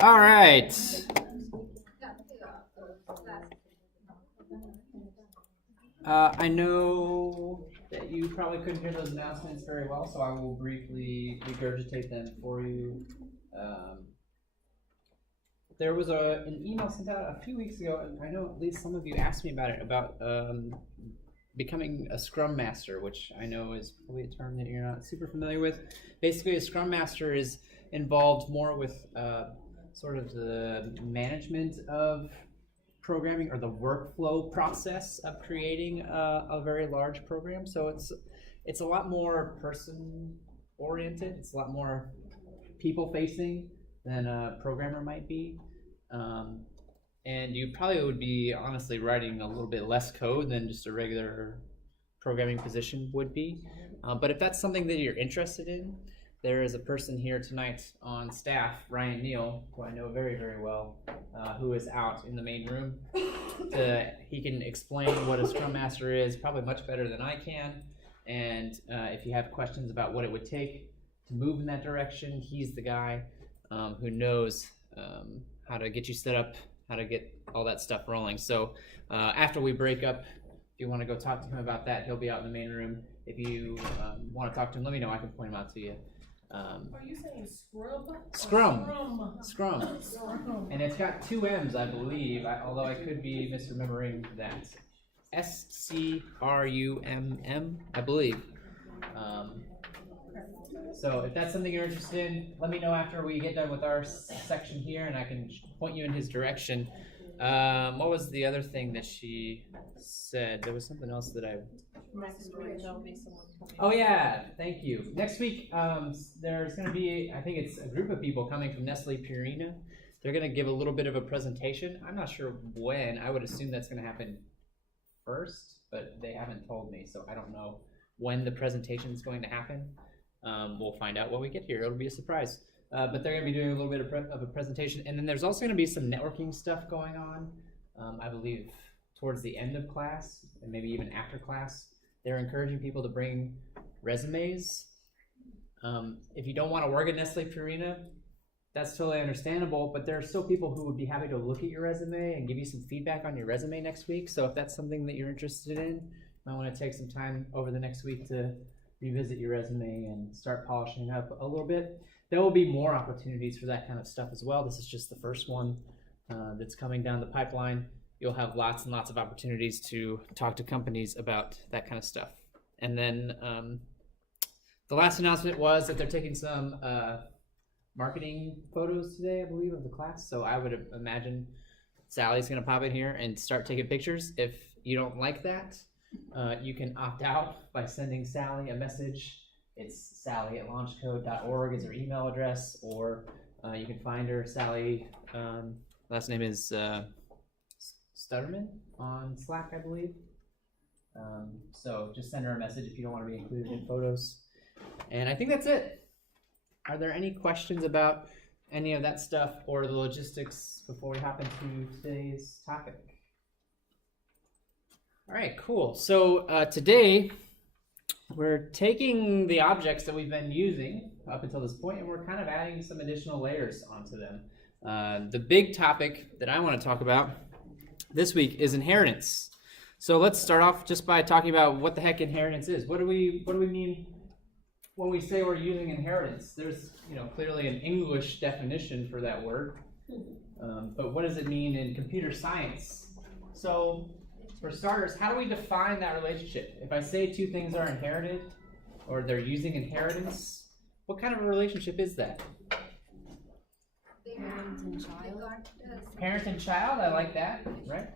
All right. I know that you probably couldn't hear those announcements very well, so I will briefly regurgitate them for you. There was an email sent out a few weeks ago, and I know at least some of you asked me about it, about becoming a Scrum Master, which I know is probably a term that you're not super familiar with. Basically, a Scrum Master is involved more with sort of the management of programming or the workflow process of creating a very large program. So it's a lot more person-oriented. It's a lot more people-facing than a programmer might be. And you probably would be honestly writing a little bit less code than just a regular programming position would be. But if that's something that you're interested in, there is a person here tonight on staff, Ryan Neal, who I know very, very well, who is out in the main room. He can explain what a Scrum Master is probably much better than I can. And if you have questions about what it would take to move in that direction, he's the guy who knows how to get you set up, how to get all that stuff rolling. So after we break up, if you want to go talk to him about that, he'll be out in the main room. If you want to talk to him, let me know. I can point him out to you. Are you saying scrub? Scrum. Scrum. And it's got 2 M's, I believe, although I could be misremembering that. SCRUMM, I believe. So if that's something you're interested in, let me know after we get done with our section here, and I can point you in his direction. What was the other thing that she said? There was something else that I... Oh yeah, thank you. Next week, there's going to be, I think it's a group of people coming from Nestle Purina. They're going to give a little bit of a presentation. I'm not sure when. I would assume that's going to happen first, but they haven't told me, so I don't know when the presentation is going to happen. We'll find out when we get here. It'll be a surprise. But they're going to be doing a little bit of a presentation. And then there's also going to be some networking stuff going on, I believe, towards the end of class and maybe even after class. They're encouraging people to bring resumes. If you don't want to work at Nestle Purina, that's totally understandable, but there are still people who would be happy to look at your resume and give you some feedback on your resume next week. So if that's something that you're interested in, you might want to take some time over the next week to revisit your resume and start polishing it up a little bit. There will be more opportunities for that kind of stuff as well. This is just the first one that's coming down the pipeline. You'll have lots and lots of opportunities to talk to companies about that kind of stuff. And then the last announcement was that they're taking some marketing photos today, I believe, of the class. So I would imagine Sally's going to pop in here and start taking pictures. If you don't like that, you can opt out by sending Sally a message. It's sally@launchcode.org is her email address, or you can find her. Sally, last name is Stutterman on Slack, I believe. So just send her a message if you don't want to be included in photos. And I think that's it. Are there any questions about any of that stuff or the logistics before we hop into today's topic? All right, cool. So today we're taking the objects that we've been using up until this point, and we're kind of adding some additional layers onto them. The big topic that I want to talk about this week is inheritance. So let's start off just by talking about what the heck inheritance is. What do we mean when we say we're using inheritance? There's clearly an English definition for that word, but what does it mean in computer science? So for starters, how do we define that relationship? If I say 2 things are inherited or they're using inheritance, what kind of a relationship is that? Parent and child. Parent and child, I like that, right?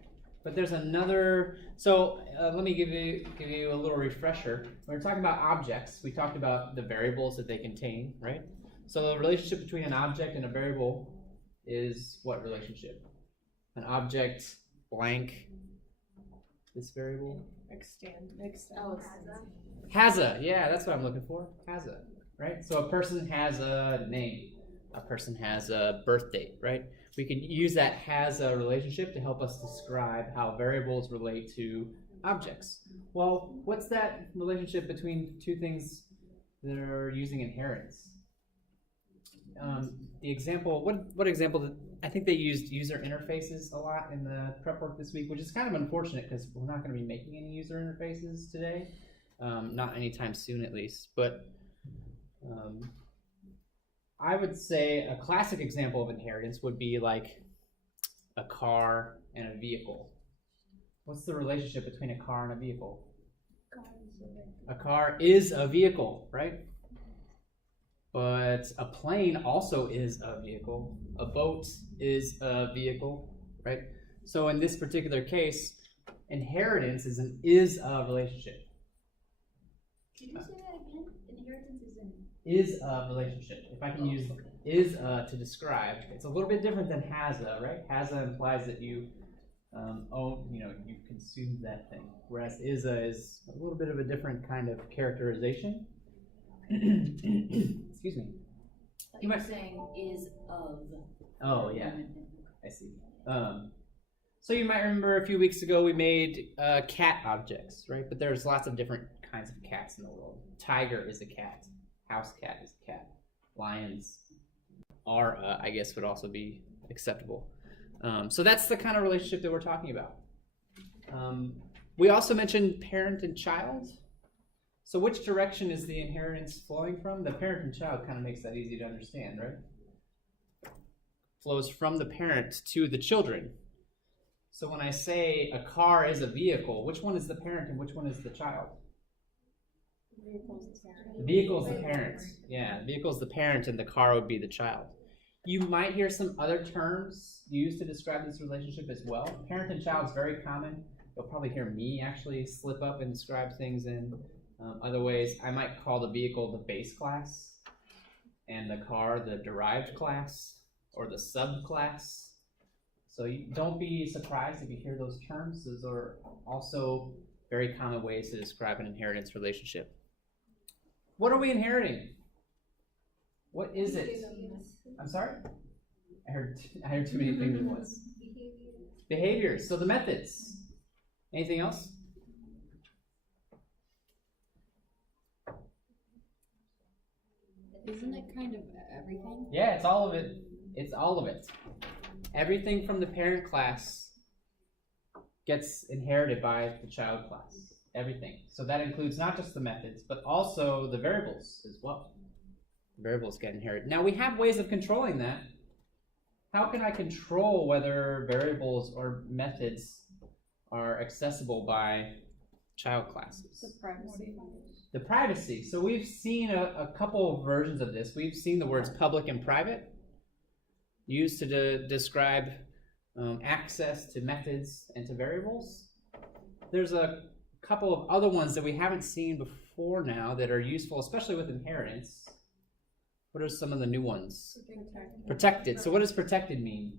But there's another, so let me give you a little refresher. When we're talking about objects, we talked about the variables that they contain, right? So the relationship between an object and a variable is what relationship? An object blank this variable? Has a, yeah, that's what I'm looking for. Has a, right? So a person has a name. A person has a birth date, right? We can use that has a relationship to help us describe how variables relate to objects. Well, what's that relationship between 2 things that are using inheritance? the example, what example did, I think they used user interfaces a lot in the prep work this week, which is kind of unfortunate because we're not going to be making any user interfaces today. Not anytime soon at least, but I would say a classic example of inheritance would be like a car and a vehicle. What's the relationship between a car and a vehicle? A car is a vehicle, right? But a plane also is a vehicle. A boat is a vehicle, right? So in this particular case, inheritance is an is a relationship. Did you say that again? Inheritance is an Is a relationship. If I can use is a to describe, it's a little bit different than has a, right? Has a implies that you own, you consumed that thing. Whereas is a is a little bit of a different kind of characterization. Excuse me. you were saying is of. Oh yeah, I see. So you might remember a few weeks ago we made cat objects, right? But there's lots of different kinds of cats in the world. Tiger is a cat. House cat is a cat. Lions are, I guess, would also be acceptable. So that's the kind of relationship that we're talking about. We also mentioned parent and child. So which direction is the inheritance flowing from? The parent and child kind of makes that easy to understand, right? Flows from the parent to the children. So when I say a car is a vehicle, which one is the parent and which one is the child? The vehicle is the parent. Yeah, the vehicle is the parent and the car would be the child. You might hear some other terms used to describe this relationship as well. Parent and child is very common. You'll probably hear me actually slip up and describe things in other ways. I might call the vehicle the base class and the car the derived class or the subclass. So don't be surprised if you hear those terms. Those are also very common ways to describe an inheritance relationship. What are we inheriting? What is it? I'm sorry? I heard too many things at once. Behaviors. So the methods. Anything else? Isn't it kind of everything? Yeah, it's all of it. It's all of it. Everything from the parent class gets inherited by the child class. Everything. So that includes not just the methods, but also the variables as well. The variables get inherited. Now we have ways of controlling that. How can I control whether variables or methods are accessible by child classes? The privacy. The privacy. So we've seen a couple of versions of this. We've seen the words public and private used to describe access to methods and to variables. There's a couple of other ones that we haven't seen before now that are useful, especially with inheritance. What are some of the new ones? Protected. So what does protected mean?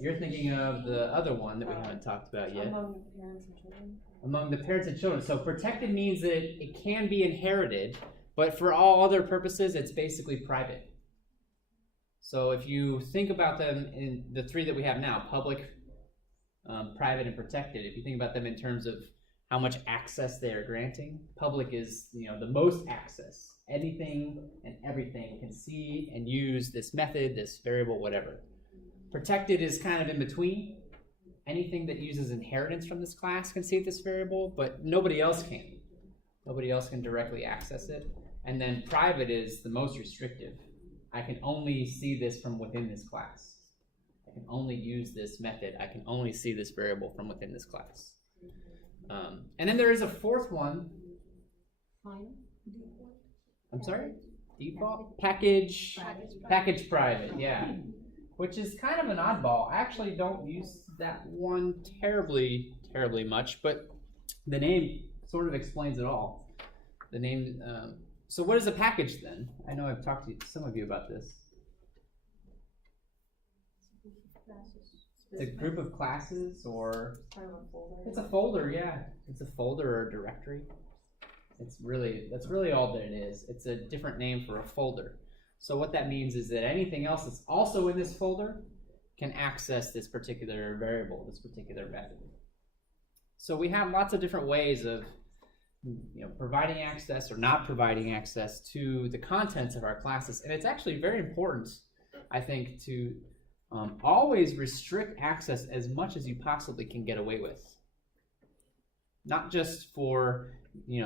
You're thinking of the other one that we haven't talked about yet. Among the parents and children. Among the parents and children. So protected means that it can be inherited, but for all other purposes, it's basically private. So if you think about them in the three that we have now, public, private, and protected, if you think about them in terms of how much access they are granting, public is the most access. Anything and everything can see and use this method, this variable, whatever. Protected is kind of in between. Anything that uses inheritance from this class can see this variable, but nobody else can. Nobody else can directly access it. And then private is the most restrictive. I can only see this from within this class. I can only use this method. I can only see this variable from within this class. And then there is a fourth one. I'm sorry? Default? Package private, yeah. Which is kind of an oddball. I actually don't use that one terribly much, but the name sort of explains it all. The name, so what is a package then? I know I've talked to some of you about this. It's a group of classes, or it's a folder, yeah. It's a folder or a directory. That's really all that it is. It's a different name for a folder. So what that means is that anything else that's also in this folder can access this particular variable, this particular method. So we have lots of different ways of providing access or not providing access to the contents of our classes. And it's actually very important, I think, to always restrict access as much as you possibly can get away with. Not just for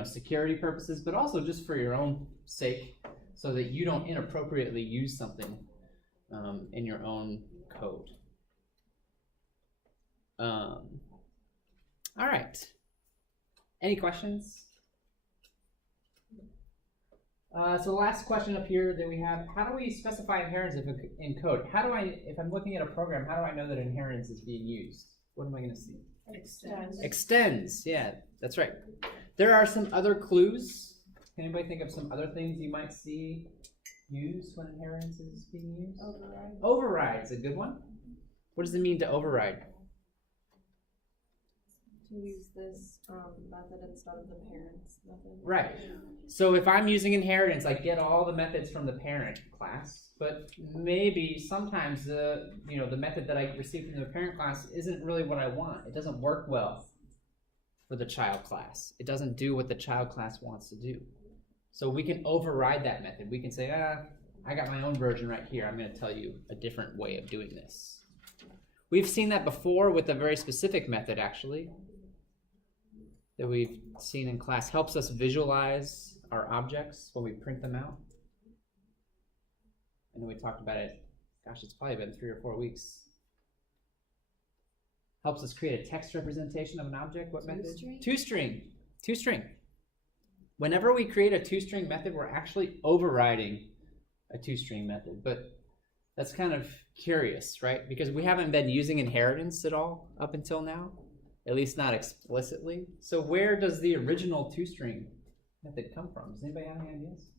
security purposes, but also just for your own sake, so that you don't inappropriately use something in your own code. All right. Any questions? So the last question up here that we have: how do we specify inheritance in code? How do I, if I'm looking at a program, how do I know that inheritance is being used? What am I going to see? Extends. Extends. Yeah, that's right. There are some other clues. Can anybody think of some other things you might see used when inheritance is being used? Override. Override's a good one. What does it mean to override? To use this method instead of the parent's method. Right. So if I'm using inheritance, I get all the methods from the parent class, but maybe sometimes the method that I received from the parent class isn't really what I want. It doesn't work well for the child class. It doesn't do what the child class wants to do. So we can override that method. We can say, I got my own version right here. I'm going to tell you a different way of doing this. We've seen that before with a very specific method, actually, that we've seen in class. Helps us visualize our objects when we print them out. I know we talked about it, gosh, it's probably been 3 or 4 weeks. Helps us create a text representation of an object. What method? Two-string. Two-string. Whenever we create a two-string method, we're actually overriding a two-string method. But that's kind of curious, right? Because we haven't been using inheritance at all up until now. At least not explicitly. So where does the original two-string method come from? Does anybody have any ideas?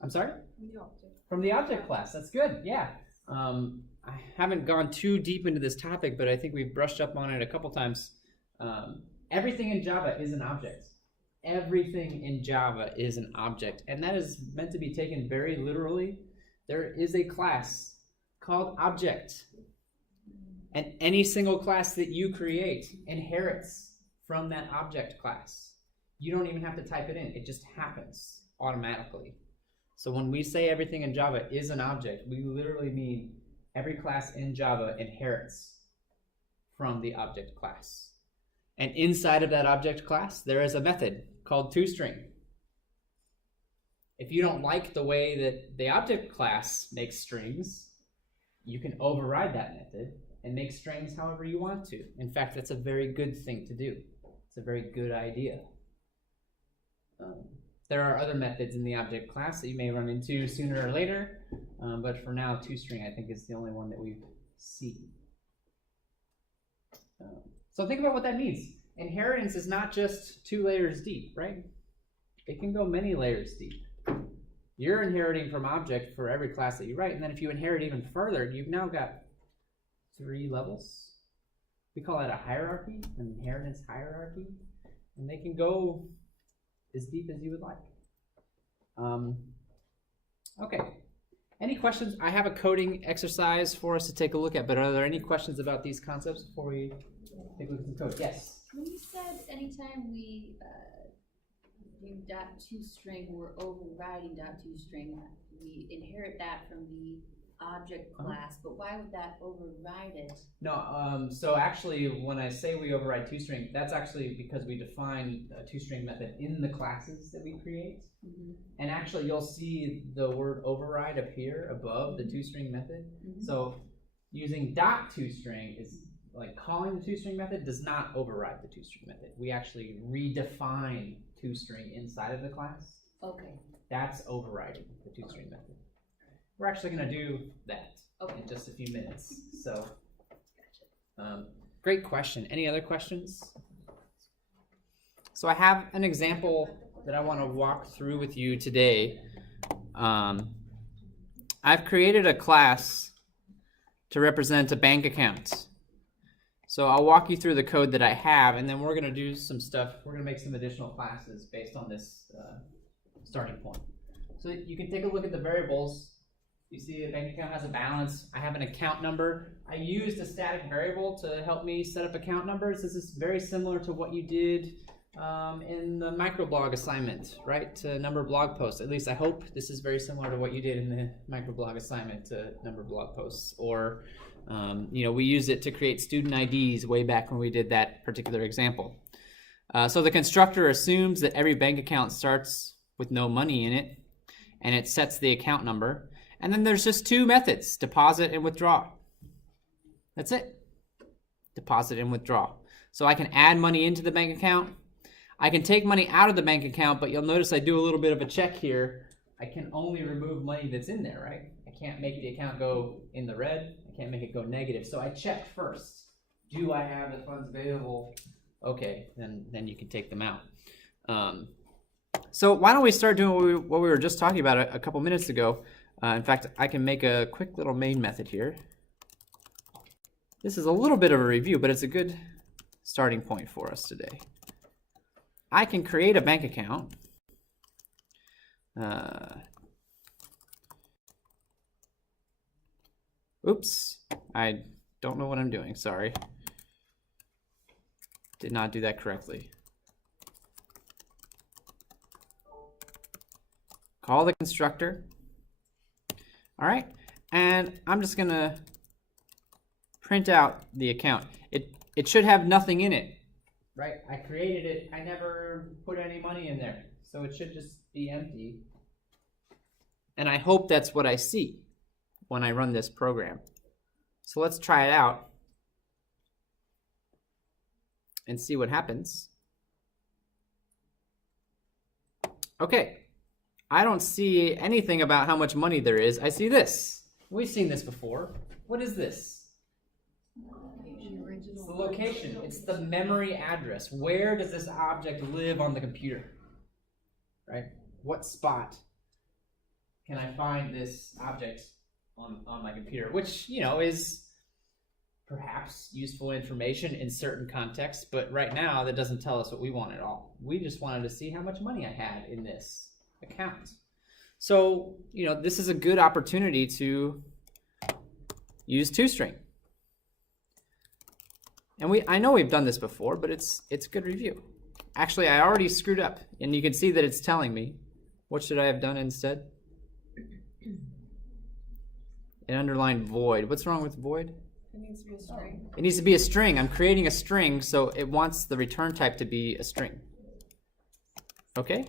I'm sorry? From the object class. That's good. Yeah. I haven't gone too deep into this topic, but I think we've brushed up on it a couple times. Everything in Java is an object. Everything in Java is an object, and that is meant to be taken very literally. There is a class called object. And any single class that you create inherits from that object class. You don't even have to type it in. It just happens automatically. So when we say everything in Java is an object, we literally mean every class in Java inherits from the object class. And inside of that object class, there is a method called toString. If you don't like the way that the object class makes strings, you can override that method and make strings however you want to. In fact, that's a very good thing to do. It's a very good idea. There are other methods in the object class that you may run into sooner or later, but for now, toString I think is the only one that we've seen. So think about what that means. Inheritance is not just 2 layers deep, right? It can go many layers deep. You're inheriting from object for every class that you write, and then if you inherit even further, you've now got 3 levels. We call that a hierarchy, an inheritance hierarchy, and they can go as deep as you would like. Okay, any questions? I have a coding exercise for us to take a look at, but are there any questions about these concepts before we take a look at the code? Yes? When you said anytime we do .toString, we're overriding .toString, we inherit that from the object class, but why would that override it? No, so actually when I say we override toString, that's actually because we define a toString method in the classes that we create. And actually you'll see the word override appear above the toString method. So using .toString is like calling the toString method does not override the toString method. We actually redefine toString inside of the class. Okay. That's overriding the toString method. We're actually going to do that in just a few minutes. So, great question. Any other questions? So I have an example that I want to walk through with you today. I've created a class to represent a bank account. So I'll walk you through the code that I have, and then we're going to do some stuff. We're going to make some additional classes based on this starting point. So you can take a look at the variables. You see the bank account has a balance. I have an account number. I used a static variable to help me set up account numbers. This is very similar to what you did in the microblog assignment, right? To number blog posts. At least I hope this is very similar to what you did in the microblog assignment to number blog posts. Or, you know, we use it to create student IDs way back when we did that particular example. So the constructor assumes that every bank account starts with no money in it, and it sets the account number. And then there's just two methods, deposit and withdraw. That's it. Deposit and withdraw. So I can add money into the bank account. I can take money out of the bank account, but you'll notice I do a little bit of a check here. I can only remove money that's in there, right? I can't make the account go in the red. I can't make it go negative. So I check first. Do I have the funds available? Okay, then you can take them out. So why don't we start doing what we were just talking about a couple minutes ago. In fact, I can make a quick little main method here. This is a little bit of a review, but it's a good starting point for us today. I can create a bank account. Oops, I don't know what I'm doing, sorry. Did not do that correctly. Call the constructor. All right, and I'm just gonna print out the account. It should have nothing in it, right? I created it, I never put any money in there, so it should just be empty. And I hope that's what I see when I run this program. So let's try it out and see what happens. Okay. I don't see anything about how much money there is. I see this. We've seen this before. What is this? It's the location. It's the memory address. Where does this object live on the computer? Right? What spot can I find this object on my computer? Which, you know, is perhaps useful information in certain contexts, but right now that doesn't tell us what we want at all. We just wanted to see how much money I had in this account. So, you know, this is a good opportunity to use toString. And I know we've done this before, but it's a good review. Actually, I already screwed up, and you can see that it's telling me. What should I have done instead? An underlined void. What's wrong with void? It needs to be a string. It needs to be a string. I'm creating a string, so it wants the return type to be a string. Okay?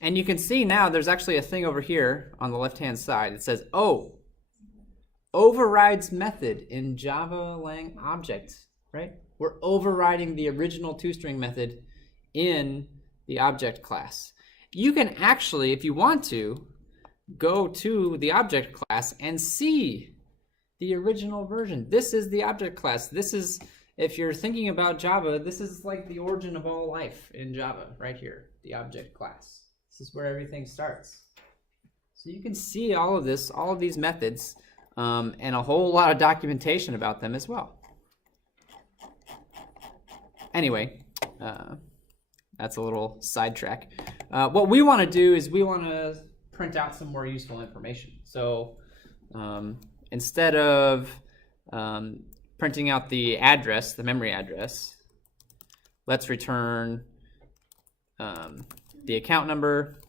And you can see now there's actually a thing over here on the left-hand side. It says, oh, overrides method in Java lang object, right? We're overriding the original toString method in the object class. You can actually, if you want to, go to the object class and see the original version. This is the object class. This is, if you're thinking about Java, this is like the origin of all life in Java, right here, the object class. This is where everything starts. So you can see all of this, all of these methods, and a whole lot of documentation about them as well. Anyway, that's a little sidetrack. What we want to do is we want to print out some more useful information. So instead of printing out the address, the memory address, let's return the account number,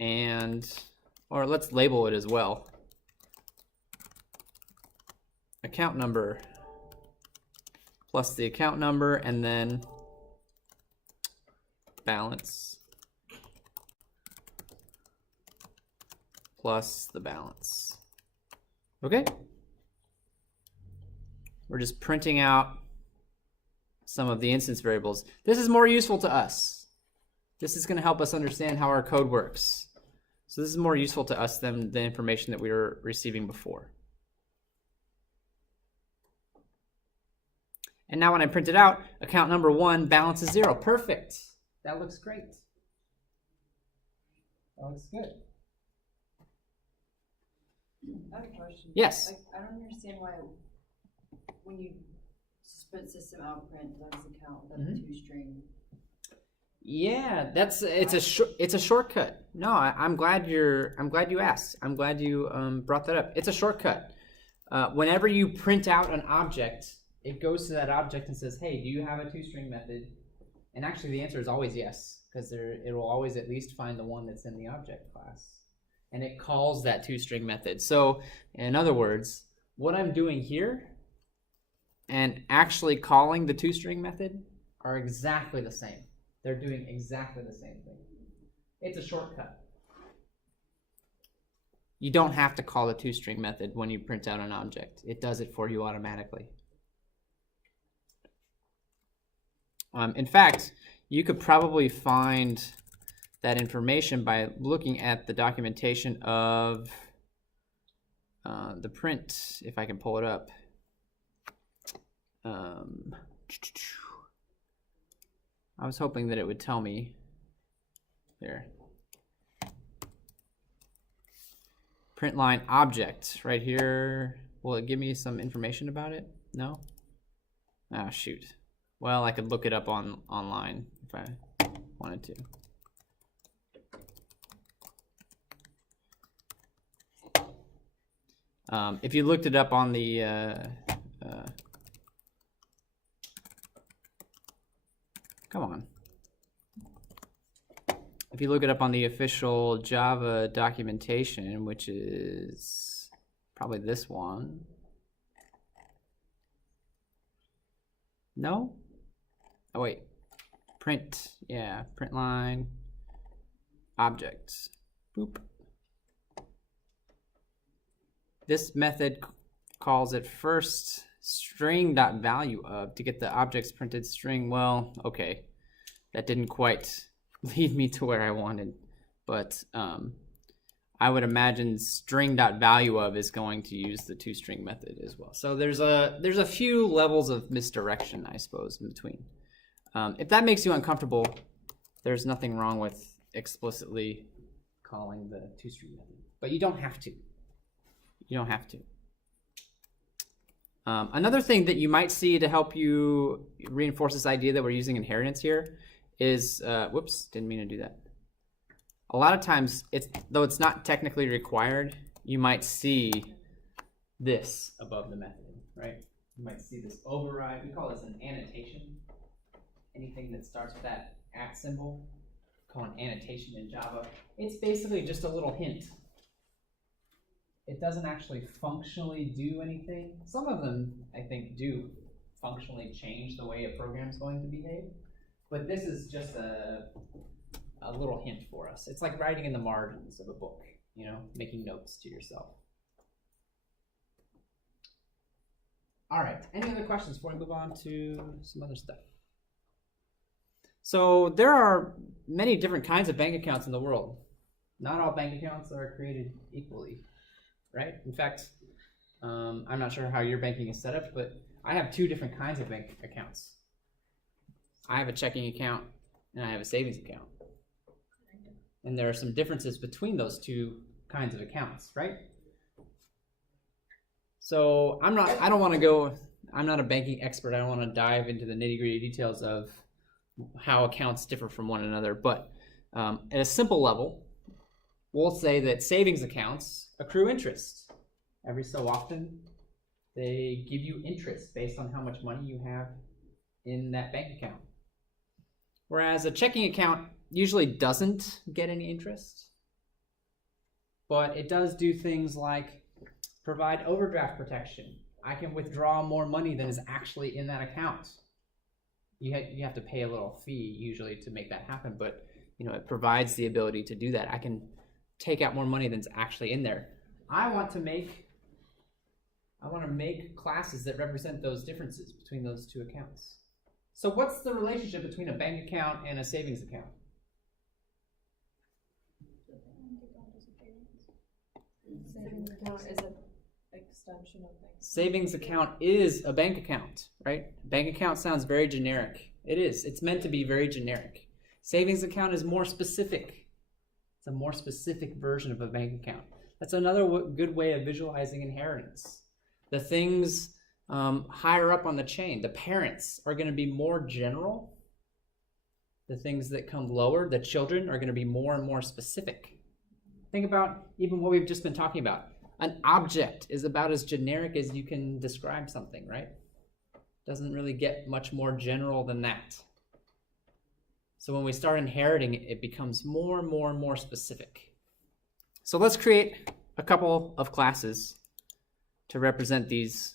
or let's label it as well. Account number plus the account number, and then balance plus the balance. Okay? We're just printing out some of the instance variables. This is more useful to us. This is going to help us understand how our code works. So this is more useful to us than the information that we were receiving before. And now when I print it out, account number 1, balance is 0. Perfect. That looks great. That looks good. I have a question. Yes. Like, I don't understand why when you put system out print, that's account, that's toString. Yeah, it's a shortcut. No, I'm glad you asked. I'm glad you brought that up. It's a shortcut. Whenever you print out an object, it goes to that object and says, hey, do you have a toString method? And actually the answer is always yes, because it will always at least find the one that's in the object class. And it calls that toString method. So in other words, what I'm doing here and actually calling the toString method are exactly the same. They're doing exactly the same thing. It's a shortcut. You don't have to call the toString method when you print out an object. It does it for you automatically. In fact, you could probably find that information by looking at the documentation of the print, if I can pull it up. I was hoping that it would tell me there. Print line object right here. Will it give me some information about it? No? Ah, shoot. Well, I could look it up online if I wanted to. If you looked it up on the come on. If you look it up on the official Java documentation, which is probably this one. No? Oh wait. Print. Yeah, print line objects. Boop. This method calls it first string.valueOf to get the object's printed string. Well, okay. That didn't quite lead me to where I wanted, but I would imagine string.valueOf is going to use the toString method as well. So there's a few levels of misdirection, I suppose, in between. If that makes you uncomfortable, there's nothing wrong with explicitly calling the toString method, but you don't have to. You don't have to. Another thing that you might see to help you reinforce this idea that we're using inheritance here is, whoops, didn't mean to do that. A lot of times, though it's not technically required, you might see this above the method, right? You might see this override. We call this an annotation. Anything that starts with that @ symbol, call an annotation in Java. It's basically just a little hint. It doesn't actually functionally do anything. Some of them, I think, do functionally change the way a program's going to behave. But this is just a little hint for us. It's like writing in the margins of a book, you know, making notes to yourself. All right, any other questions before we move on to some other stuff? So there are many different kinds of bank accounts in the world. Not all bank accounts are created equally, right? In fact, I'm not sure how your banking is set up, but I have two different kinds of bank accounts. I have a checking account and I have a savings account. And there are some differences between those two kinds of accounts, right? So I'm not a banking expert. I don't want to dive into the nitty-gritty details of how accounts differ from one another, but at a simple level, we'll say that savings accounts accrue interest. Every so often, they give you interest based on how much money you have in that bank account. Whereas a checking account usually doesn't get any interest, but it does do things like provide overdraft protection. I can withdraw more money than is actually in that account. You have to pay a little fee usually to make that happen, but you know, it provides the ability to do that. I can take out more money than's actually in there. I want to make classes that represent those differences between those two accounts. So what's the relationship between a bank account and a savings account? Savings account is an extension of bank. Savings account is a bank account, right? Bank account sounds very generic. It is. It's meant to be very generic. Savings account is more specific. It's a more specific version of a bank account. That's another good way of visualizing inheritance. The things higher up on the chain, the parents, are going to be more general The things that come lower, the children, are going to be more and more specific. Think about even what we've just been talking about. An object is about as generic as you can describe something, right? Doesn't really get much more general than that. So when we start inheriting it, it becomes more and more and more specific. So let's create a couple of classes to represent these,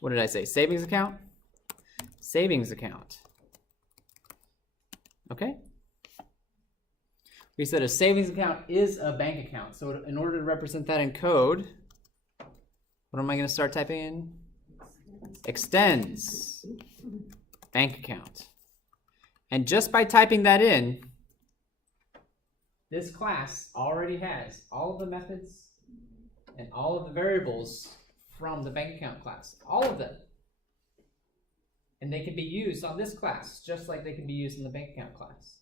what did I say, savings account? Savings account. Okay? We said a savings account is a bank account. So in order to represent that in code, what am I going to start typing in? Extends bank account. And just by typing that in, this class already has all of the methods and all of the variables from the bank account class. All of them. And they can be used on this class, just like they can be used in the bank account class.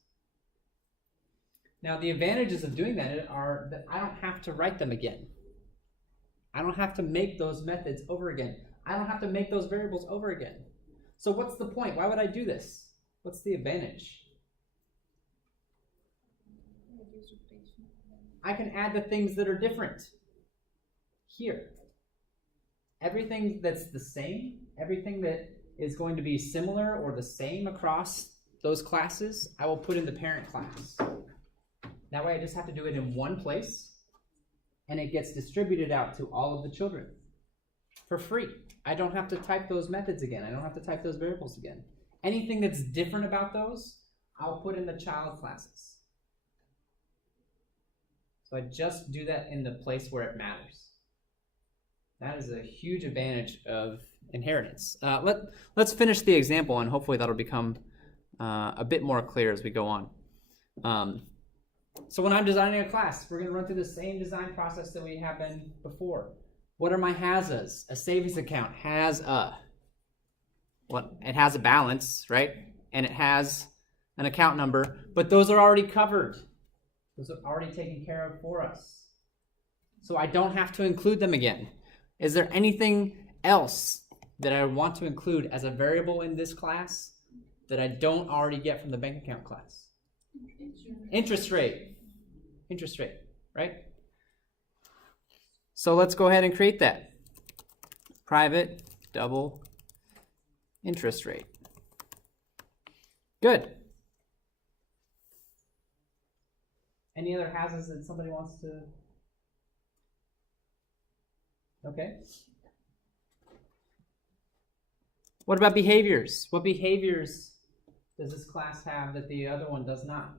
Now, the advantages of doing that are that I don't have to write them again. I don't have to make those methods over again. I don't have to make those variables over again. So what's the point? Why would I do this? What's the advantage? I can add the things that are different here. Everything that's the same, everything that is going to be similar or the same across those classes, I will put in the parent class. That way I just have to do it in one place, and it gets distributed out to all of the children for free. I don't have to type those methods again. I don't have to type those variables again. Anything that's different about those, I'll put in the child classes. So I just do that in the place where it matters. That is a huge advantage of inheritance. Let's finish the example, and hopefully that'll become a bit more clear as we go on. So when I'm designing a class, we're going to run through the same design process that we have been before. What are my has-as? A savings account has a, well, it has a balance, right? And it has an account number, but those are already covered. Those are already taken care of for us. So I don't have to include them again. Is there anything else that I want to include as a variable in this class that I don't already get from the bank account class? Interest rate. Interest rate, right? So let's go ahead and create that. Private double interest rate. Good. Any other houses that somebody wants to? Okay. What about behaviors? What behaviors does this class have that the other one does not?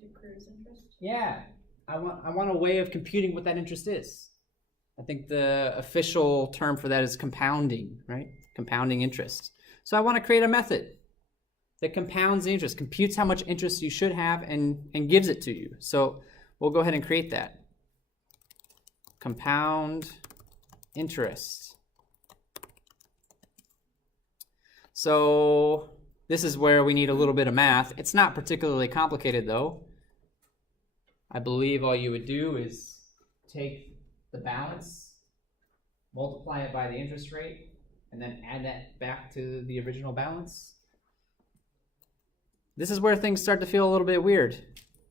It accrues interest? Yeah. I want a way of computing what that interest is. I think the official term for that is compounding, right? Compounding interest. So I want to create a method that compounds the interest, computes how much interest you should have, and gives it to you. So we'll go ahead and create that. Compound interest. So this is where we need a little bit of math. It's not particularly complicated though. I believe all you would do is take the balance, multiply it by the interest rate, and then add that back to the original balance. This is where things start to feel a little bit weird.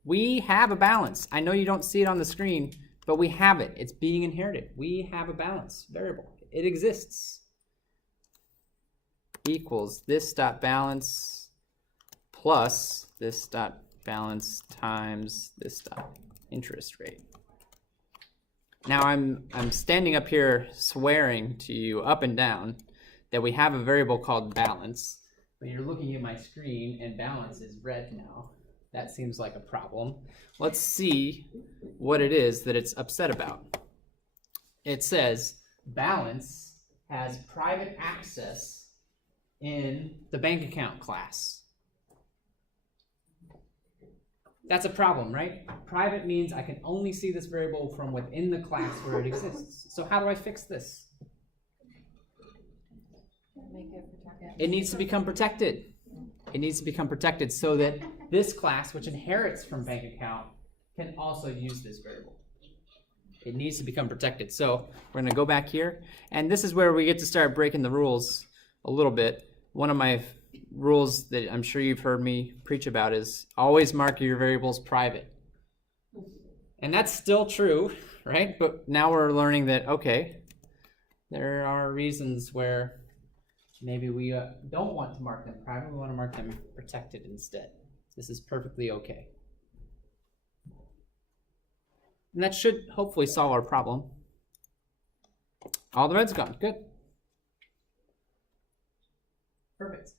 We have a balance. I know you don't see it on the screen, but we have it. It's being inherited. We have a balance variable. It exists. Equals this dot balance plus this dot balance times this dot interest rate. Now I'm standing up here swearing to you up and down that we have a variable called balance, but you're looking at my screen and balance is red now. That seems like a problem. Let's see what it is that it's upset about. It says balance has private access in the bank account class. That's a problem, right? Private means I can only see this variable from within the class where it exists. So how do I fix this? Make it protected. It needs to become protected. It needs to become protected so that this class, which inherits from bank account, can also use this variable. It needs to become protected. So we're going to go back here, and this is where we get to start breaking the rules a little bit. One of my rules that I'm sure you've heard me preach about is always mark your variables private. And that's still true, right? But now we're learning that, okay, there are reasons where maybe we don't want to mark them private, we want to mark them protected instead. This is perfectly okay. And that should hopefully solve our problem. All the red's gone, good. Perfect.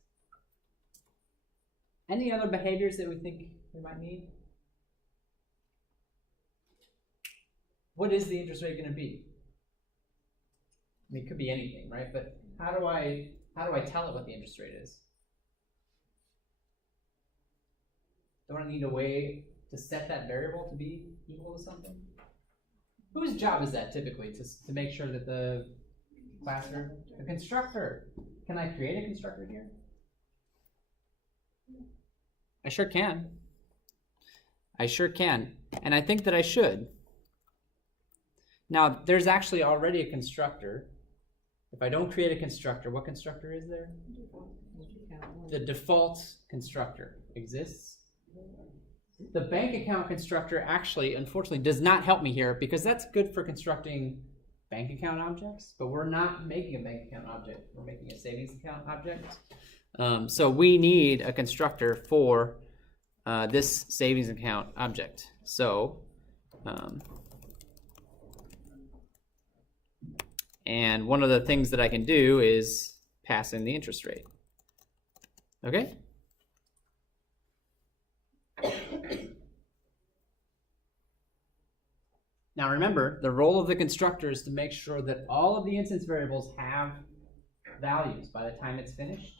Any other behaviors that we think we might need? What is the interest rate going to be? I mean, it could be anything, right? But how do I tell it what the interest rate is? Don't I need a way to set that variable to be equal to something? Whose job is that typically to make sure that the class or the constructor? Can I create a constructor here? I sure can. I sure can. And I think that I should. Now, there's actually already a constructor. If I don't create a constructor, what constructor is there? The default constructor exists. The bank account constructor actually, unfortunately, does not help me here because that's good for constructing bank account objects, but we're not making a bank account object. We're making a savings account object. So we need a constructor for this savings account object. So, and one of the things that I can do is pass in the interest rate. Okay? Now remember, the role of the constructor is to make sure that all of the instance variables have values by the time it's finished.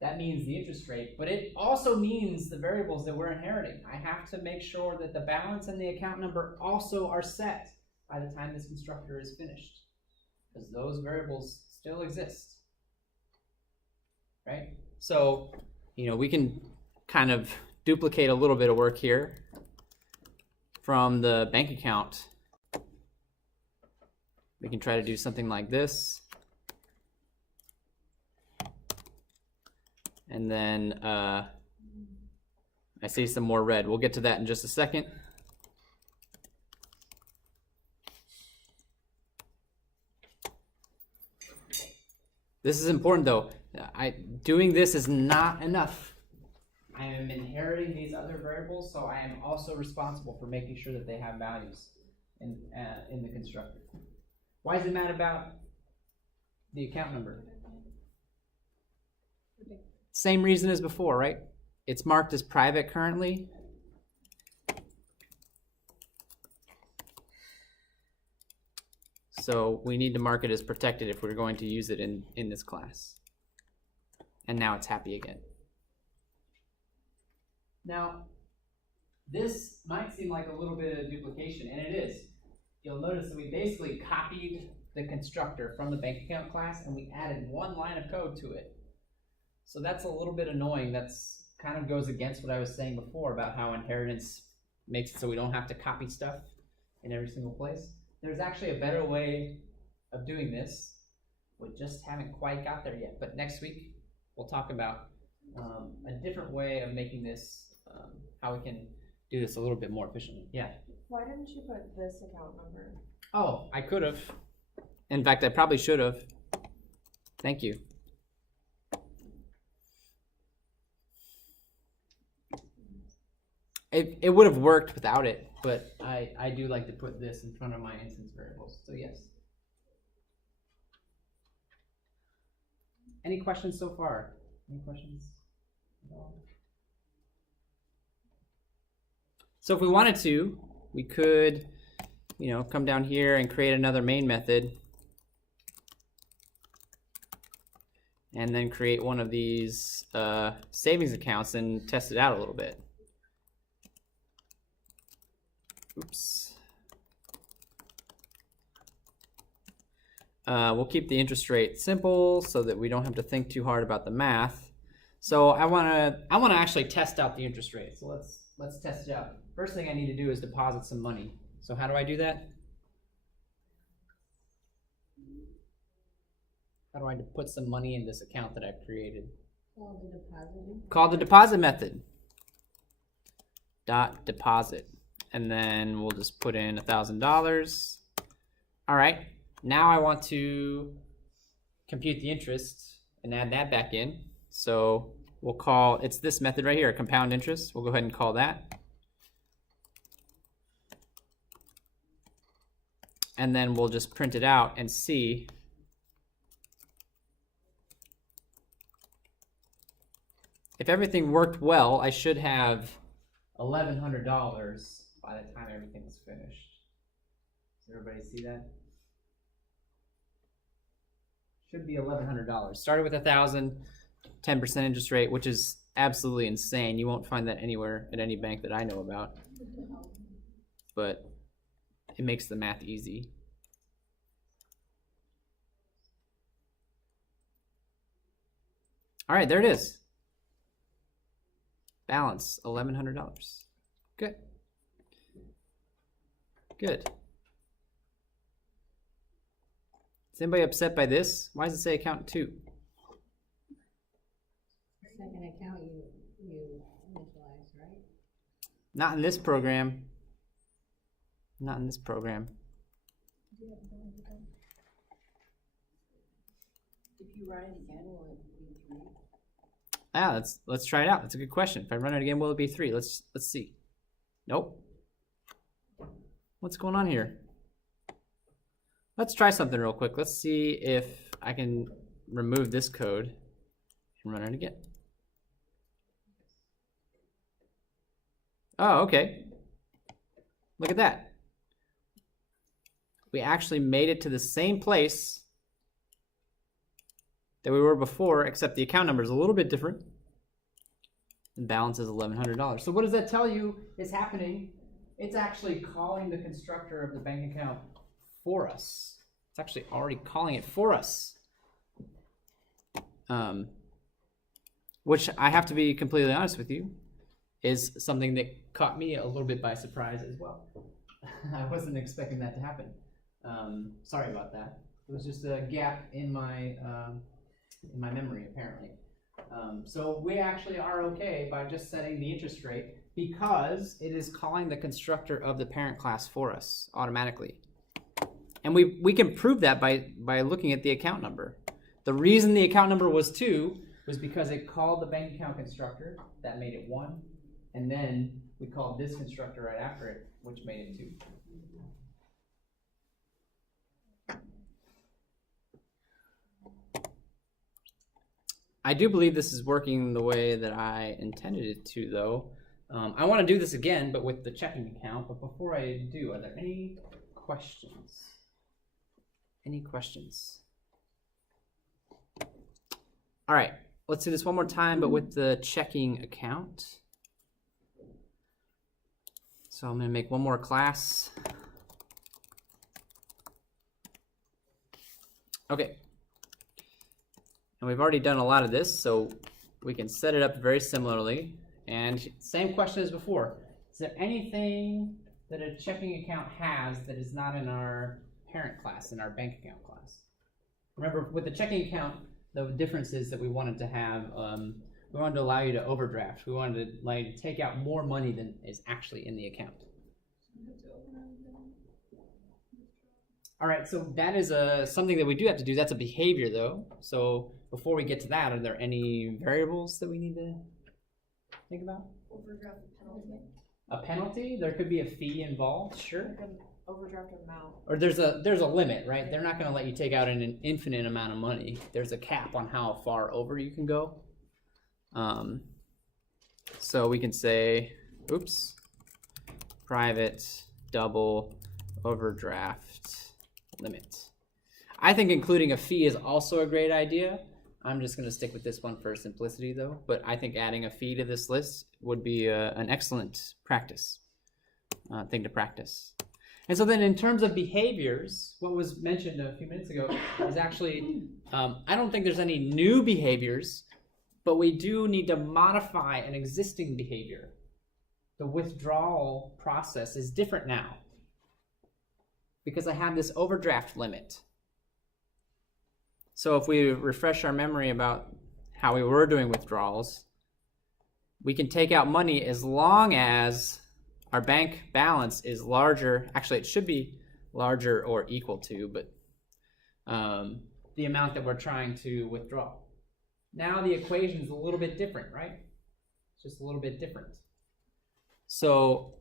That means the interest rate, but it also means the variables that we're inheriting. I have to make sure that the balance and the account number also are set by the time this constructor is finished, because those variables still exist, right? So, we can kind of duplicate a little bit of work here from the bank account. We can try to do something like this. And then I see some more red. We'll get to that in just a second. This is important though. Doing this is not enough. I am inheriting these other variables, so I am also responsible for making sure that they have values in the constructor. Why is it mad about the account number? Same reason as before, right? It's marked as private currently. So we need to mark it as protected if we're going to use it in this class. And now it's happy again. Now, this might seem like a little bit of duplication, and it is. You'll notice that we basically copied the constructor from the bank account class and we added one line of code to it. So that's a little bit annoying. That's kind of goes against what I was saying before about how inheritance makes it so we don't have to copy stuff in every single place. There's actually a better way of doing this. We just haven't quite got there yet. But next week, we'll talk about a different way of making this, how we can do this a little bit more efficiently. Yeah? Why didn't you put this account number? Oh, I could have. In fact, I probably should have. Thank you. It would have worked without it, but I do like to put this in front of my instance variables, so yes. Any questions so far? Any questions? So if we wanted to, we could, come down here and create another main method and then create one of these savings accounts and test it out a little bit. Oops. We'll keep the interest rate simple so that we don't have to think too hard about the math. So I want to actually test out the interest rate. So let's test it out. First thing I need to do is deposit some money. So how do I do that? How do I put some money in this account that I've created? Call the deposit method. Dot deposit. And then we'll just put in $1,000. All right, now I want to compute the interest and add that back in. So we'll call, it's this method right here, compound interest. We'll go ahead and call that. And then we'll just print it out and see if everything worked well. I should have $1,100 by the time everything's finished. Does everybody see that? Should be $1,100. Started with 1,000, 10% interest rate, which is absolutely insane. You won't find that anywhere at any bank that I know about. But it makes the math easy. All right, there it is. Balance, $1,100. Good. Good. Is anybody upset by this? Why does it say account 2? Second account you initialize, right? Not in this program. Not in this program. If you run it again, will it be 3? Ah, let's try it out. That's a good question. If I run it again, will it be 3? Let's see. Nope. What's going on here? Let's try something real quick. Let's see if I can remove this code and run it again. Oh, okay. Look at that. We actually made it to the same place that we were before, except the account number is a little bit different. And balance is $1,100. So what does that tell you is happening? It's actually calling the constructor of the bank account for us. It's actually already calling it for us. Which I have to be completely honest with you, is something that caught me a little bit by surprise as well. I wasn't expecting that to happen. Sorry about that. It was just a gap in my memory, apparently. So we actually are okay by just setting the interest rate because it is calling the constructor of the parent class for us automatically. And we can prove that by looking at the account number. The reason the account number was 2 was because it called the bank account constructor, that made it 1, and then we called this constructor right after it, which made it 2. I do believe this is working the way that I intended it to, though. I want to do this again, but with the checking account. But before I do, are there any questions? Any questions? All right, let's do this one more time, but with the checking account. So I'm going to make one more class. Okay. And we've already done a lot of this, so we can set it up very similarly. And same question as before. Is there anything that a checking account has that is not in our parent class, in our bank account class? Remember, with the checking account, the difference is that we wanted to have, we wanted to allow you to overdraft. We wanted to allow you to take out more money than is actually in the account. All right, so that is something that we do have to do. That's a behavior, though. So before we get to that, are there any variables that we need to think about? Overdraft penalty. A penalty? There could be a fee involved, sure. Like an overdraft amount. Or there's a limit, right? They're not going to let you take out an infinite amount of money. There's a cap on how far over you can go. So we can say, oops, private double overdraft limit. I think including a fee is also a great idea. I'm just going to stick with this one for simplicity, though. But I think adding a fee to this list would be an excellent practice, thing to practice. And so then in terms of behaviors, what was mentioned a few minutes ago is actually, I don't think there's any new behaviors, but we do need to modify an existing behavior. The withdrawal process is different now because I have this overdraft limit. So if we refresh our memory about how we were doing withdrawals, we can take out money as long as our bank balance is larger. Actually, it should be larger or equal to, but the amount that we're trying to withdraw. Now the equation is a little bit different, right? It's just a little bit different. So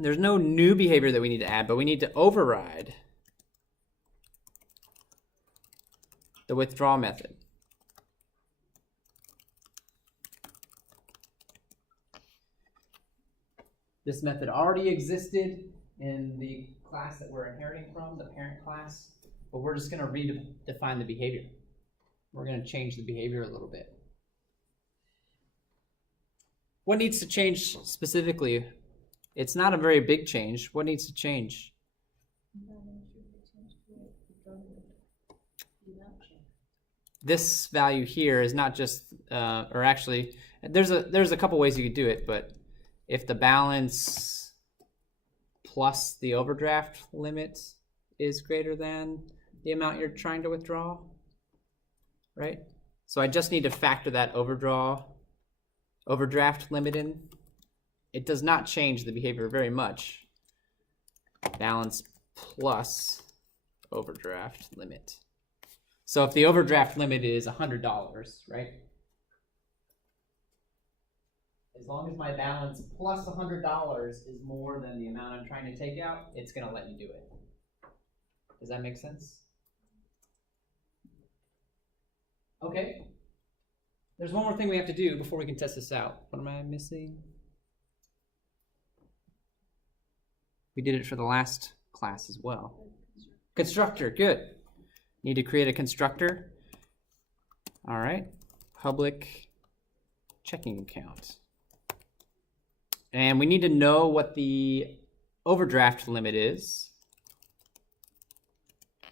there's no new behavior that we need to add, but we need to override the withdraw method. This method already existed in the class that we're inheriting from, the parent class, but we're just going to redefine the behavior. We're going to change the behavior a little bit. What needs to change specifically? It's not a very big change. What needs to change? This value here is not just, or actually, there's a couple ways you could do it, but if the balance plus the overdraft limit is greater than the amount you're trying to withdraw, right? So I just need to factor that overdraft limit in. It does not change the behavior very much. Balance plus overdraft limit. So if the overdraft limit is $100, right? As long as my balance plus $100 is more than the amount I'm trying to take out, it's going to let me do it. Does that make sense? Okay. There's one more thing we have to do before we can test this out. What am I missing? We did it for the last class as well. Constructor, good. Need to create a constructor. All right. Public checking account. And we need to know what the overdraft limit is.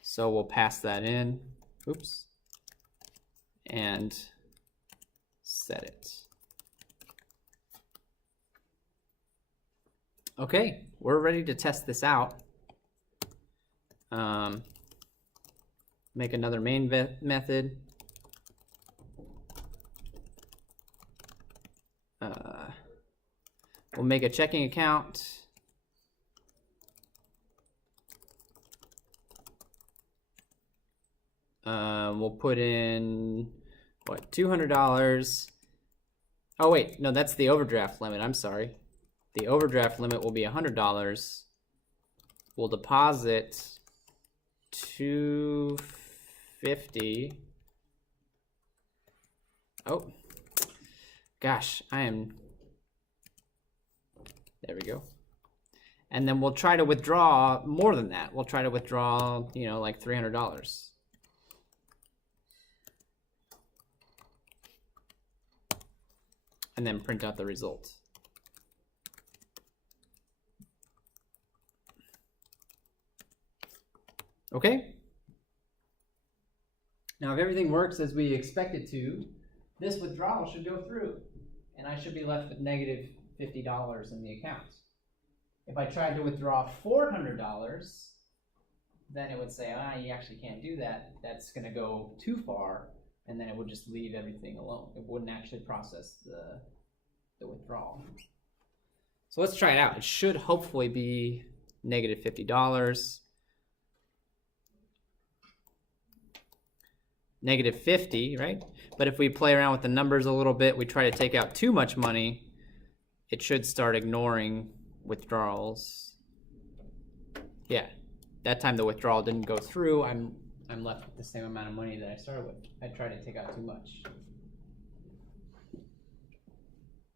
So we'll pass that in. Oops. And set it. Okay, we're ready to test this out. Make another main method. We'll make a checking account. We'll put in, what, $200. Oh wait, no, that's the overdraft limit, I'm sorry. The overdraft limit will be $100. We'll deposit $250. Oh, gosh, there we go. And then we'll try to withdraw more than that. We'll try to withdraw, like $300. And then print out the result. Okay. Now, if everything works as we expect it to, this withdrawal should go through, and I should be left with negative $50 in the account. If I tried to withdraw $400, then it would say, you actually can't do that. That's going to go too far, and then it would just leave everything alone. It wouldn't actually process the withdrawal. So let's try it out. It should hopefully be negative $50. Negative 50, right? But if we play around with the numbers a little bit, we try to take out too much money, it should start ignoring withdrawals. Yeah, that time the withdrawal didn't go through. I'm left with the same amount of money that I started with. I tried to take out too much.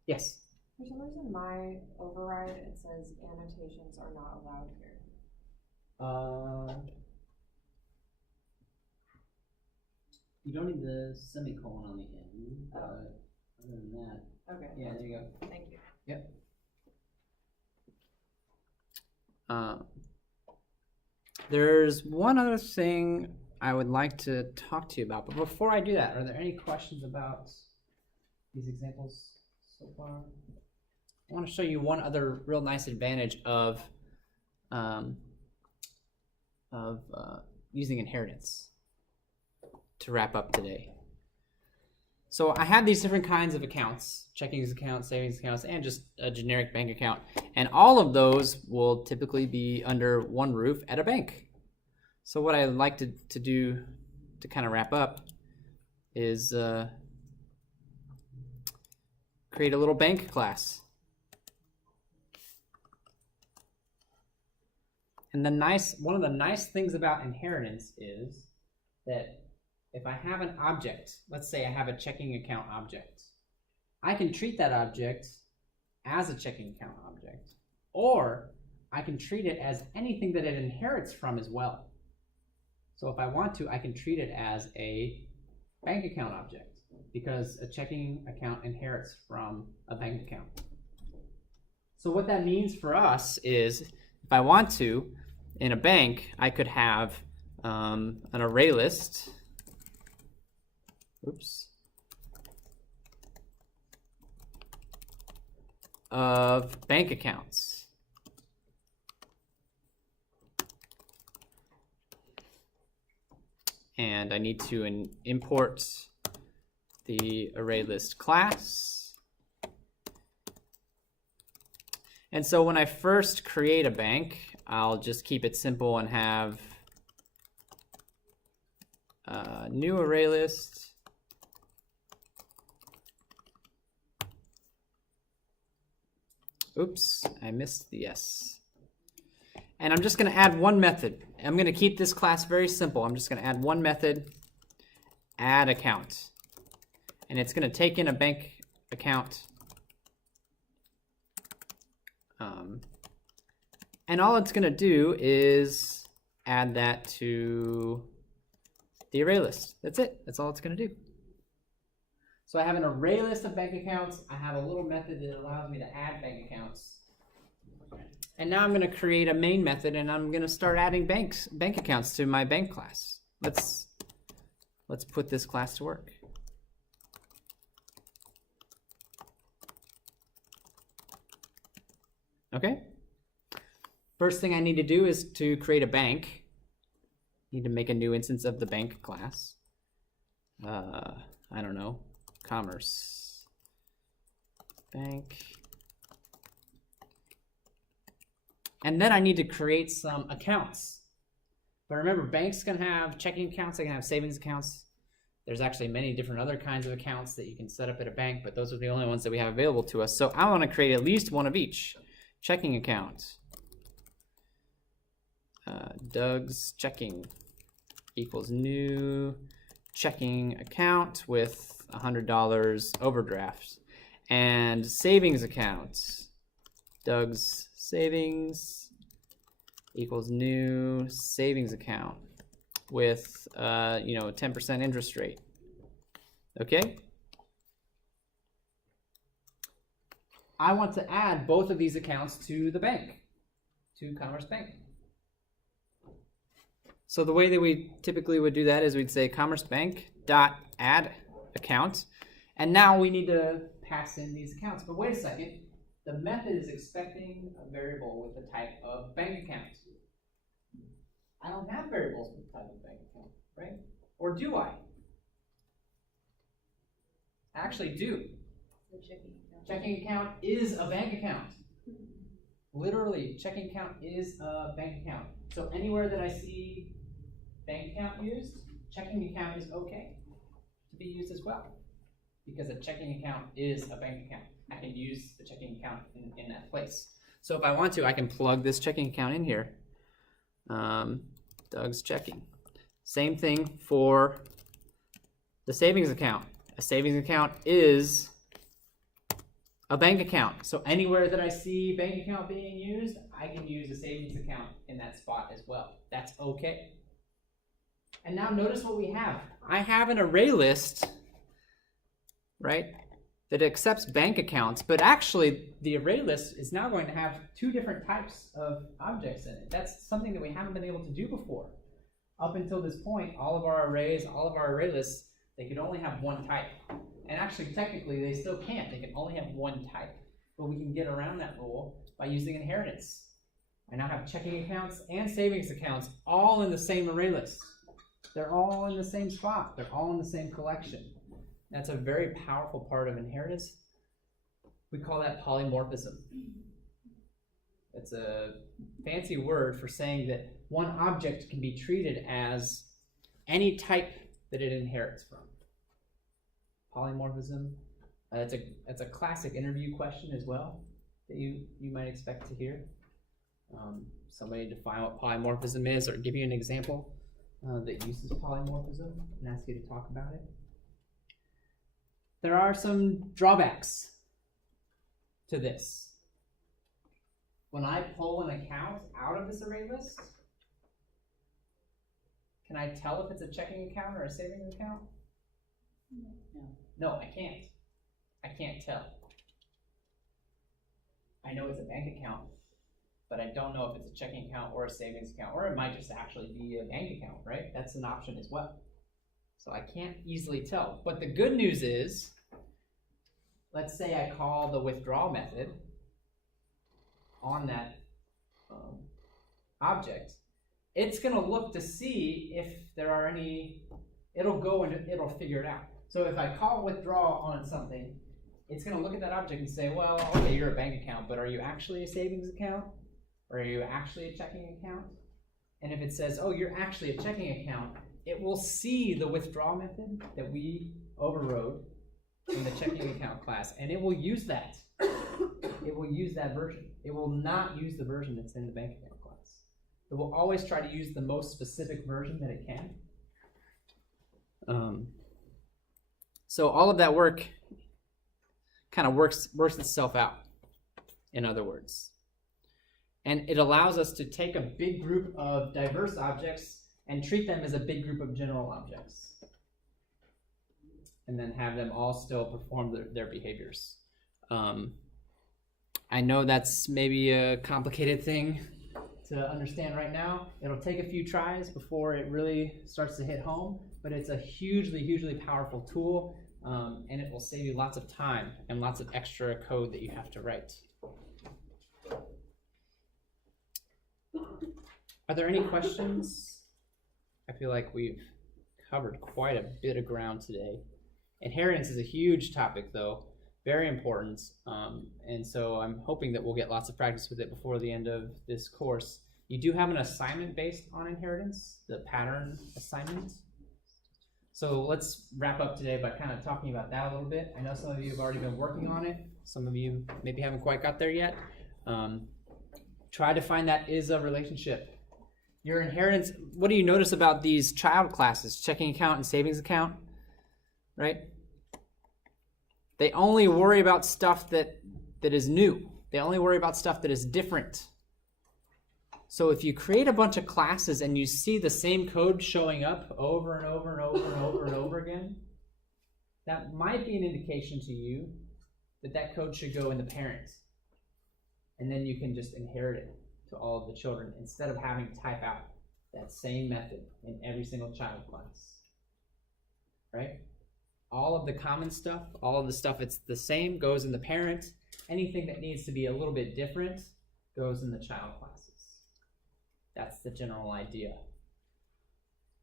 Yes? For some reason, my override, it says annotations are not allowed here. You don't need the semicolon on the end, but other than that. Okay. Yeah, there you go. Thank you. Yep. There's one other thing I would like to talk to you about, but before I do that, are there any questions about these examples so far? I want to show you one other real nice advantage of using inheritance to wrap up today. So I have these different kinds of accounts, checkings accounts, savings accounts, and just a generic bank account. And all of those will typically be under one roof at a bank. So what I like to do to kind of wrap up is create a little bank class. And one of the nice things about inheritance is that if I have an object, let's say I have a checking account object, I can treat that object as a checking account object, or I can treat it as anything that it inherits from as well. So if I want to, I can treat it as a bank account object, because a checking account inherits from a bank account. So what that means for us is, if I want to, in a bank, I could have an array list. Oops. Of bank accounts. And I need to import the ArrayList class. And so when I first create a bank, I'll just keep it simple and have a new ArrayList. Oops, I missed the S. And I'm just going to add one method. I'm going to keep this class very simple. I'm just going to add one method, add account. And it's going to take in a bank account. And all it's going to do is add that to the array list. That's it. That's all it's going to do. So I have an array list of bank accounts. I have a little method that allows me to add bank accounts. And now I'm going to create a main method, and I'm going to start adding bank accounts to my bank class. Let's put this class to work. Okay. First thing I need to do is to create a bank. I need to make a new instance of the bank class. I don't know. Commerce bank. And then I need to create some accounts. But remember, banks can have checking accounts, they can have savings accounts. There's actually many different other kinds of accounts that you can set up at a bank, but those are the only ones that we have available to us. So I want to create at least one of each. Checking account. Doug's checking equals new checking account with $100 overdraft. And savings account. Doug's savings equals new savings account with 10% interest rate. Okay? I want to add both of these accounts to the bank, to Commerce Bank. So the way that we typically would do that is we'd say Commerce Bank dot add account, and now we need to pass in these accounts. But wait a second, the method is expecting a variable with the type of bank account. I don't have variables with the type of bank account, right? Or do I? I actually do. The checking account. Checking account is a bank account. Literally, checking account is a bank account. So anywhere that I see bank account used, checking account is okay to be used as well, because a checking account is a bank account. I can use the checking account in that place. So if I want to, I can plug this checking account in here. Doug's checking. Same thing for the savings account. A savings account is a bank account. So anywhere that I see bank account being used, I can use a savings account in that spot as well. That's okay. And now notice what we have. I have an array list, right, that accepts bank accounts, but actually the array list is now going to have two different types of objects in it. That's something that we haven't been able to do before. Up until this point, all of our arrays, all of our array lists, they could only have one type. And actually, technically, they still can't. They can only have one type. But we can get around that rule by using inheritance. I now have checking accounts and savings accounts all in the same array list. They're all in the same spot. They're all in the same collection. That's a very powerful part of inheritance. We call that polymorphism. It's a fancy word for saying that one object can be treated as any type that it inherits from. Polymorphism. It's a classic interview question as well that you might expect to hear. Somebody define what polymorphism is or give you an example that uses polymorphism and ask you to talk about it. There are some drawbacks to this. When I pull an account out of this array list, can I tell if it's a checking account or a savings account? No, I can't. I can't tell. I know it's a bank account, but I don't know if it's a checking account or a savings account, or it might just actually be a bank account, right? That's an option as well. So I can't easily tell. But the good news is, let's say I call the withdrawal method on that object. It's going to look to see if there are any, it'll go and it'll figure it out. So if I call withdraw on something, it's going to look at that object and say, well, okay, you're a bank account, but are you actually a savings account? Or are you actually a checking account? And if it says, oh, you're actually a checking account, it will see the withdraw method that we overrode in the checking account class, and it will use that. It will use that version. It will not use the version that's in the bank account class. It will always try to use the most specific version that it can. So all of that work kind of works itself out, in other words. And it allows us to take a big group of diverse objects and treat them as a big group of general objects. And then have them all still perform their behaviors. I know that's maybe a complicated thing to understand right now. It'll take a few tries before it really starts to hit home, but it's a hugely, hugely powerful tool, and it will save you lots of time and lots of extra code that you have to write. Are there any questions? I feel like we've covered quite a bit of ground today. Inheritance is a huge topic, though, very important, and so I'm hoping that we'll get lots of practice with it before the end of this course. You do have an assignment based on inheritance, the pattern assignment. So let's wrap up today by kind of talking about that a little bit. I know some of you have already been working on it. Some of you maybe haven't quite got there yet. Try to find that is a relationship. Your inheritance, what do you notice about these child classes, checking account and savings account, right? They only worry about stuff that is new. They only worry about stuff that is different. So if you create a bunch of classes and you see the same code showing up over and over and over and over and over again, that might be an indication to you that that code should go in the parent. And then you can just inherit it to all of the children instead of having to type out that same method in every single child class, right? All of the common stuff, all of the stuff it's the same goes in the parent. Anything that needs to be a little bit different goes in the child classes. That's the general idea.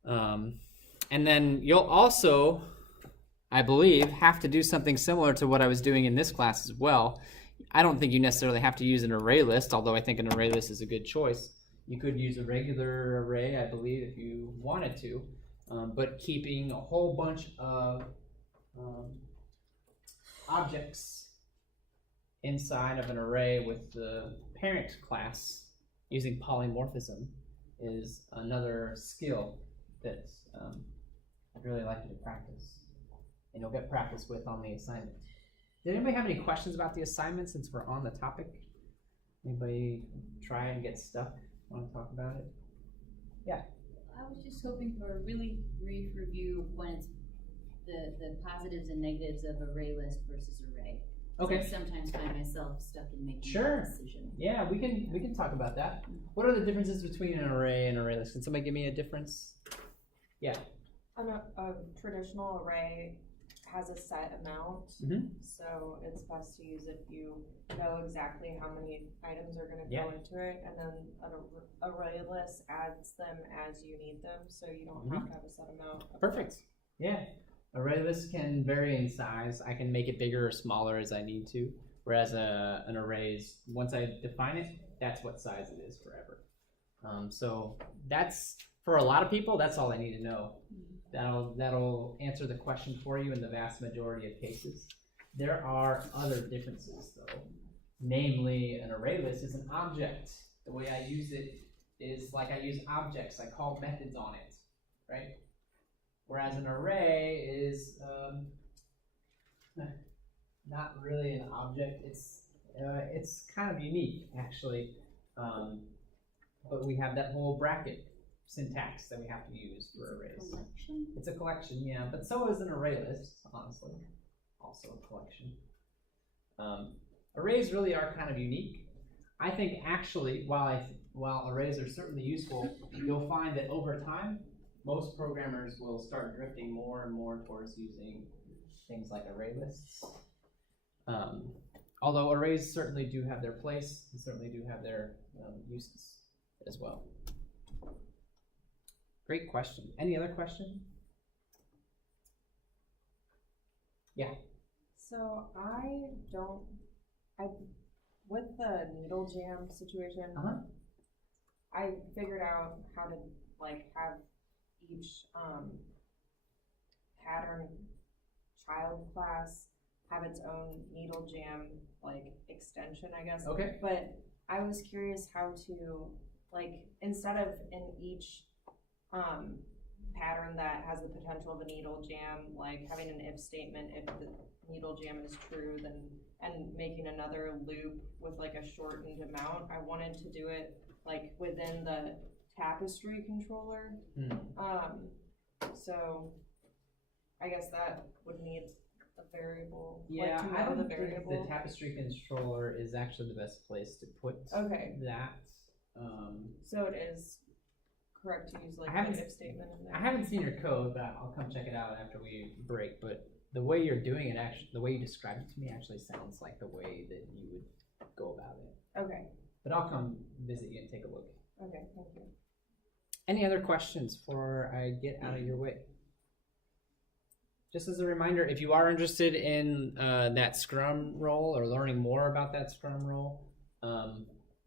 And then you'll also, I believe, have to do something similar to what I was doing in this class as well. I don't think you necessarily have to use an array list, although I think an array list is a good choice. You could use a regular array, I believe, if you wanted to, but keeping a whole bunch of objects inside of an array with the parent class using polymorphism is another skill that I'd really like you to practice, and you'll get practice with on the assignment. Did anybody have any questions about the assignment since we're on the topic? Anybody try and get stuck? Want to talk about it? Yeah. I was just hoping for a really brief review when it's the positives and negatives of array list versus array. Okay. I sometimes find myself stuck in making Sure. that decision. Yeah, we can talk about that. What are the differences between an array and array list? Can somebody give me a difference? Yeah. A traditional array has a set amount, so it's best to use if you know exactly how many items are going to go into it, and then an array list adds them as you need them, so you don't have to have a set amount. Perfect. Yeah. Array list can vary in size. I can make it bigger or smaller as I need to. Whereas an array is, once I define it, that's what size it is forever. So that's, for a lot of people, that's all I need to know. That'll answer the question for you in the vast majority of cases. There are other differences though. Namely, an array list is an object. The way I use it is like I use objects. I call methods on it, right? Whereas an array is not really an object. It's kind of unique actually, but we have that whole bracket syntax that we have to use for arrays. Collection? It's a collection, yeah, but so is an array list, honestly. Also a collection. Arrays really are kind of unique. I think actually, while arrays are certainly useful, you'll find that over time, most programmers will start drifting more and more towards using things like array lists. Although arrays certainly do have their place, and certainly do have their uses as well. Great question. Any other question? Yeah. So with the needle jam situation, I figured out how to like have each pattern child class have its own needle jam like extension, I guess. Okay. But I was curious how to, like, instead of in each pattern that has the potential of a needle jam, like having an if statement if the needle jam is true, then and making another loop with like a shortened amount, I wanted to do it like within the tapestry controller. So I guess that would need a variable. Yeah, like, I don't the think variable. the tapestry controller is actually the best place to put that. So it is correct to use like I haven't- the if statement in there. I haven't seen your code, but I'll come check it out after we break. But the way you're doing it, actually, the way you described it to me, actually sounds like the way that you would go about it. Okay. But I'll come visit you and take a look. Okay. Thank you. Any other questions before I get out of your way? Just as a reminder, if you are interested in that Scrum role or learning more about that Scrum role,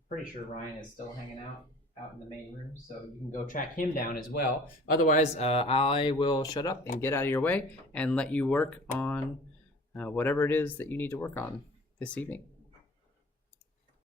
pretty sure Ryan is still hanging out in the main room, so you can go track him down as well. Otherwise, I will shut up and get out of your way and let you work on whatever it is that you need to work on this evening.